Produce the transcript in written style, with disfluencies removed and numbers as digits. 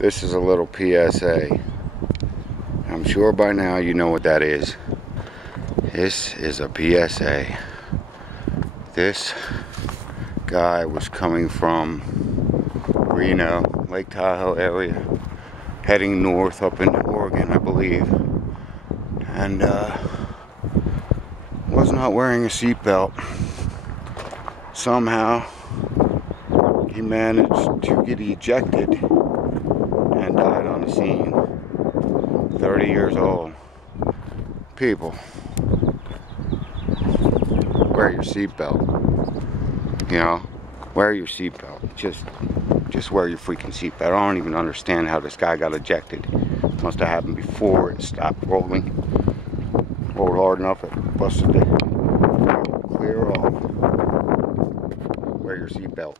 This is a little PSA. I'm sure by now you know what that is. This is a PSA. This guy was coming from Reno, Lake Tahoe area, heading north up into Oregon, I believe, and was not wearing a seatbelt. Somehow he managed to get ejected and died on the scene. 30 years old. People, wear your seatbelt. You know, wear your seatbelt. Just wear your freaking seatbelt. I don't even understand how this guy got ejected. Must have happened before it stopped rolling. Rolled hard enough, it busted it. Clear off. Wear your seatbelt.